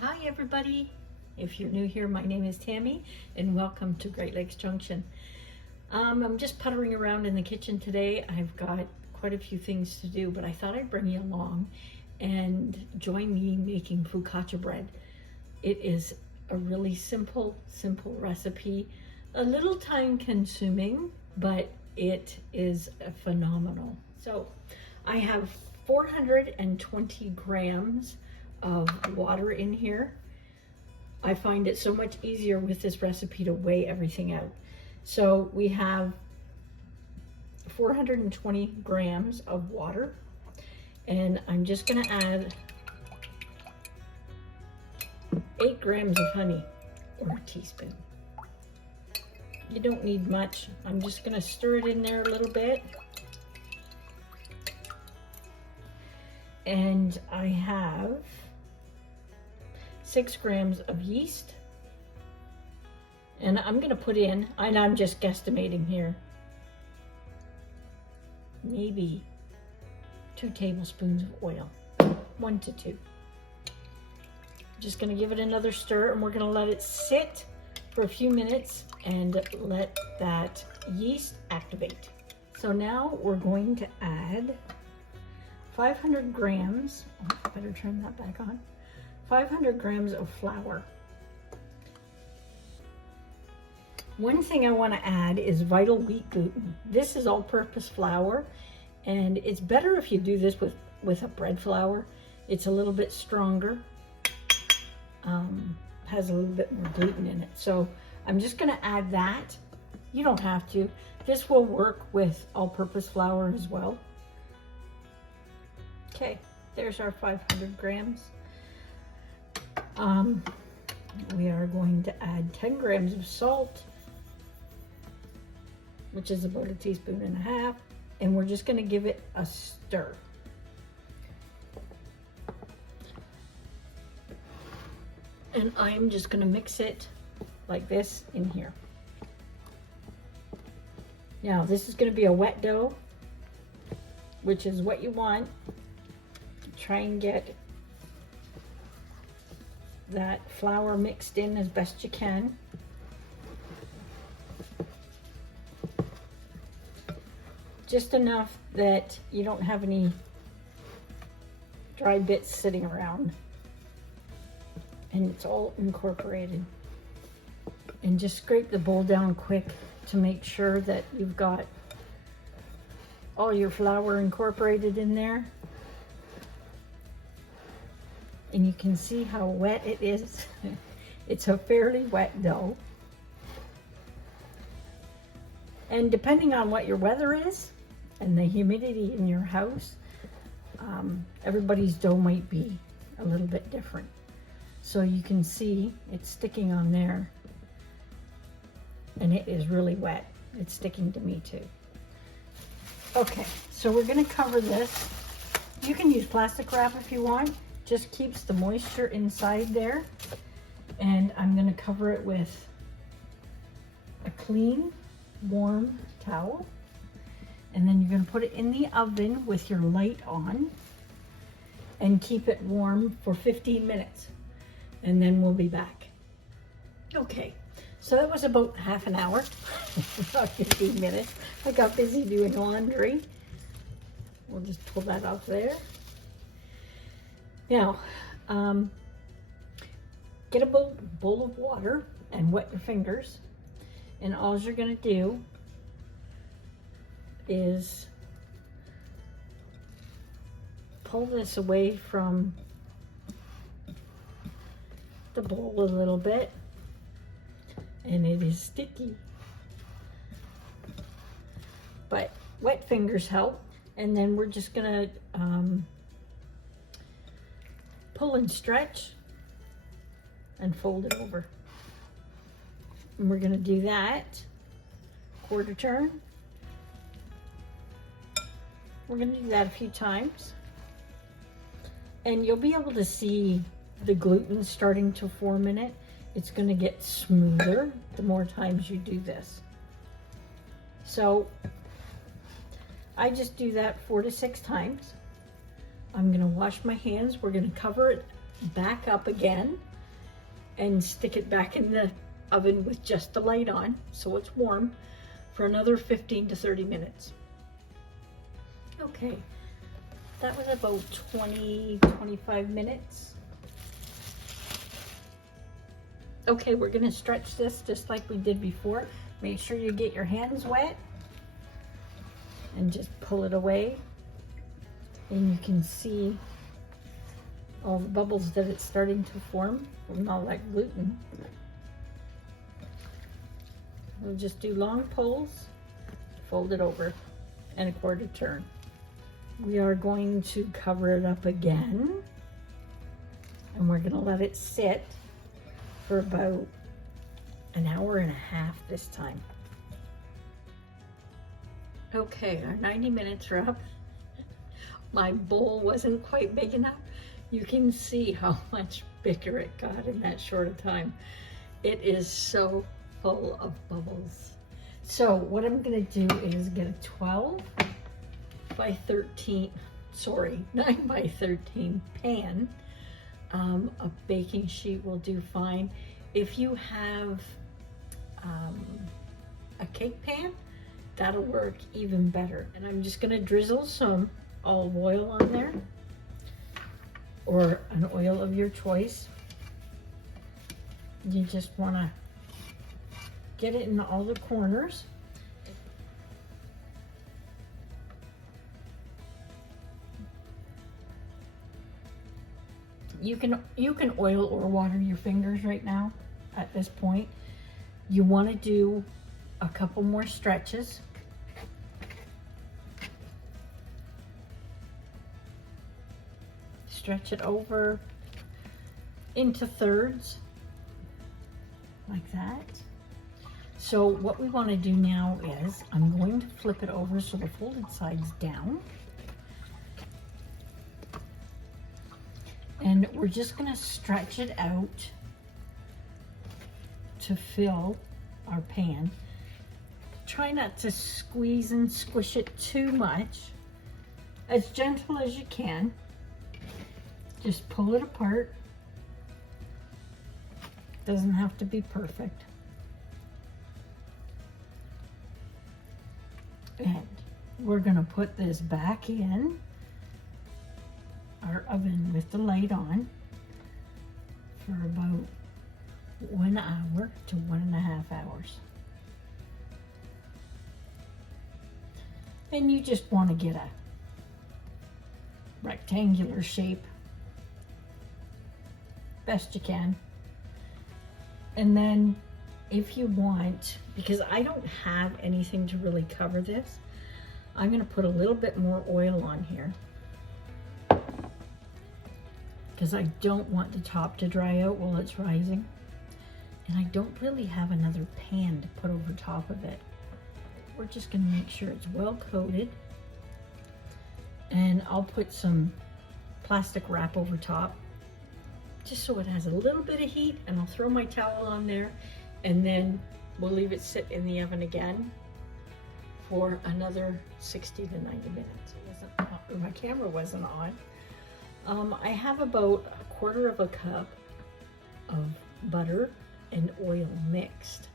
Hi everybody, if you're new here, my name is Tammy and welcome to Great Lakes Junction. I'm just puttering around in the kitchen today. I've got quite a few things to do, but I thought I'd bring you along and join me making focaccia bread. It is a really simple recipe, a little time consuming, but it is phenomenal. So I have 420 grams of water in here. I find it so much easier with this recipe to weigh everything out. So we have 420 grams of water, and I'm just going to add 8 grams of honey, or a teaspoon. You don't need much. I'm just going to stir it in there a little bit. And I have 6 grams of yeast, and I'm going to put in, and I'm just guesstimating here, maybe 2 tablespoons of oil, 1 to 2. Just going to give it another stir, and we're going to let it sit for a few minutes and let that yeast activate. So now we're going to add 500 grams, I better turn that back on, 500 grams of flour. One thing I want to add is vital wheat gluten. This is all-purpose flour, and it's better if you do this with a bread flour. It's a little bit stronger, has a little bit more gluten in it. So I'm just going to add that. You don't have to. This will work with all-purpose flour as well. Okay, there's our 500 grams. We are going to add 10 grams of salt, which is about 1.5 teaspoons, and we're just going to give it a stir. And I'm just going to mix it like this in here. Now, this is going to be a wet dough, which is what you want. Try and get that flour mixed in as best you can. Just enough that you don't have any dry bits sitting around, and it's all incorporated. And just scrape the bowl down quick to make sure that you've got all your flour incorporated in there. And you can see how wet it is. It's a fairly wet dough. And depending on what your weather is and the humidity in your house, everybody's dough might be a little bit different. So you can see it's sticking on there, and it is really wet. It's sticking to me too. Okay, so we're going to cover this. You can use plastic wrap if you want. Just keeps the moisture inside there. And I'm going to cover it with a clean, warm towel. And then you're going to put it in the oven with your light on and keep it warm for 15 minutes. And then we'll be back. Okay, so that was about half an hour, not 15 minutes. I got busy doing laundry. We'll just pull that off there. Now, get a bowl of water and wet your fingers, and all you're going to do is pull this away from the bowl a little bit, and it is sticky, but wet fingers help. And then we're just going to pull and stretch and fold it over. And we're going to do that quarter turn. We're going to do that a few times, and you'll be able to see the gluten starting to form in it. It's going to get smoother the more times you do this. So I just do that 4 to 6 times. I'm going to wash my hands. We're going to cover it back up again and stick it back in the oven with just the light on so it's warm for another 15 to 30 minutes. Okay, that was about 20-25 minutes. Okay, we're gonna stretch this just like we did before. Make sure you get your hands wet and just pull it away. And you can see all the bubbles that it's starting to form from all that gluten. We'll just do long pulls, fold it over, and a quarter turn. We are going to cover it up again, and we're gonna let it sit for about an hour and a half this time. Okay, our 90 minutes are up. My bowl wasn't quite big enough. You can see how much bigger it got in that short of time. It is so full of bubbles. So what I'm gonna do is get a 12 by 13, sorry, 9 by 13 pan. A baking sheet will do fine. If you have a cake pan, that'll work even better. And I'm just gonna drizzle some olive oil on there, or an oil of your choice. You just wanna get it in all the corners. You can oil or water your fingers right now at this point. You want to do a couple more stretches. Stretch it over into thirds like that. So what we want to do now is I'm going to flip it over so the folded side's down. And we're just going to stretch it out to fill our pan. Try not to squeeze and squish it too much. As gentle as you can. Just pull it apart. Doesn't have to be perfect. And we're going to put this back in our oven with the light on for about 1 hour to 1.5 hours. And you just want to get a rectangular shape best you can. And then if you want, because I don't have anything to really cover this, I'm going to put a little bit more oil on here, because I don't want the top to dry out while it's rising. And I don't really have another pan to put over top of it. We're just going to make sure it's well coated. And I'll put some plastic wrap over top, just so it has a little bit of heat, and I'll throw my towel on there, and then we'll leave it sit in the oven again for another 60 to 90 minutes. My camera wasn't on. I have about 1/4 cup of butter and oil mixed.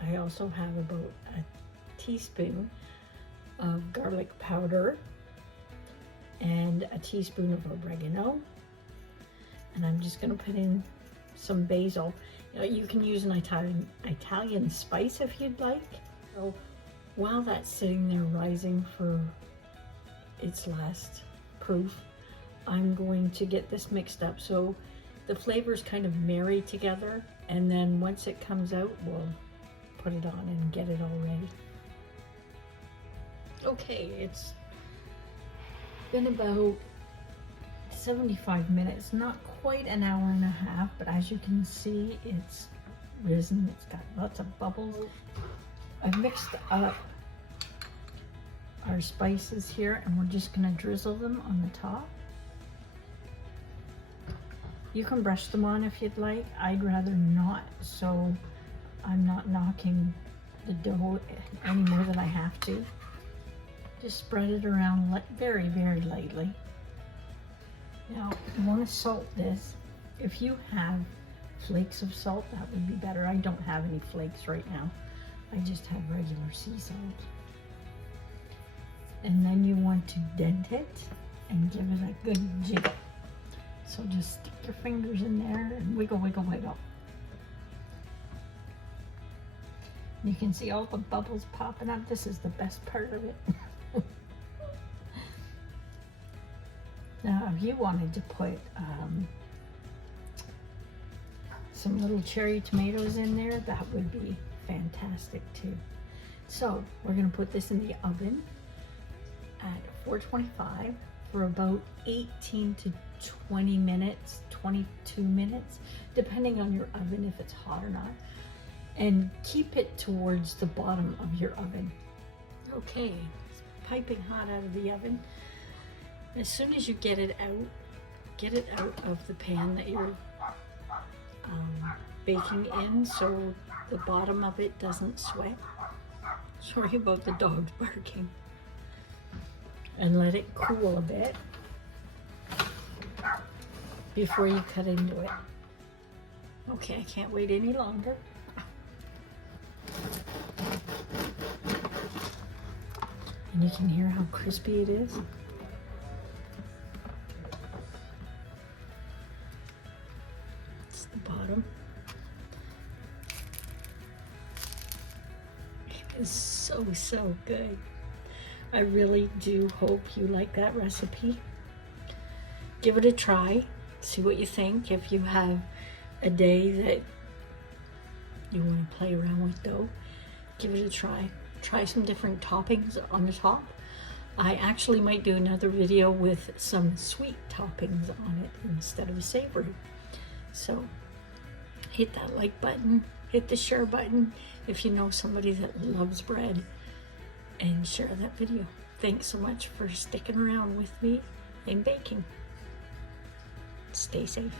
I also have about a teaspoon of garlic powder and a teaspoon of oregano. And I'm just going to put in some basil. You can use an Italian spice if you'd like. So while that's sitting there rising for its last proof, I'm going to get this mixed up so the flavors kind of marry together, and then once it comes out, we'll put it on and get it all ready. Okay, it's been about 75 minutes, not quite an hour and a half, but as you can see, it's risen. It's got lots of bubbles. I've mixed up our spices here, and we're just going to drizzle them on the top. You can brush them on if you'd like. I'd rather not, so I'm not knocking the dough any more than I have to. Just spread it around very, very lightly. Now, you want to salt this. If you have flakes of salt, that would be better. I don't have any flakes right now. I just have regular sea salt. And then you want to dent it and give it a good jiggle. So just stick your fingers in there and wiggle, wiggle, wiggle. You can see all the bubbles popping up. This is the best part of it. Now, if you wanted to put some little cherry tomatoes in there, that would be fantastic too. So we're gonna put this in the oven at 425 for about 18 to 20 minutes, 22 minutes, depending on your oven, if it's hot or not. And keep it towards the bottom of your oven. Okay, it's piping hot out of the oven. As soon as you get it out of the pan that you're baking in, so the bottom of it doesn't sweat. Sorry about the dogs barking. And let it cool a bit before you cut into it. Okay, I can't wait any longer. And you can hear how crispy it is. It's the bottom. It is so good. I really do hope you like that recipe. Give it a try. See what you think. If you have a day that you want to play around with dough, give it a try. Try some different toppings on the top. I actually might do another video with some sweet toppings on it instead of savory. So hit that like button, hit the share button if you know somebody that loves bread, and share that video. Thanks so much for sticking around with me in baking. Stay safe.